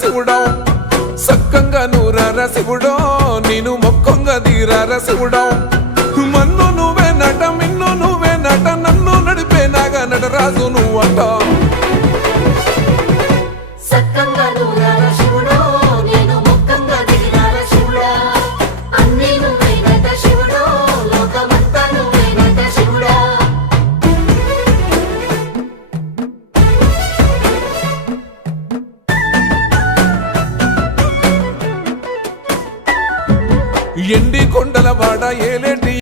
శివుడో సక్కంగా నూరార శివుడో నేను మొక్కంగా దీరార శివుడో మన్ను నువ్వే నట మిన్ను నువ్వే నట నన్ను నడిపే నాగా నటరాజు నువ్వంట ఎండి కొండల వాడ ఏలేటి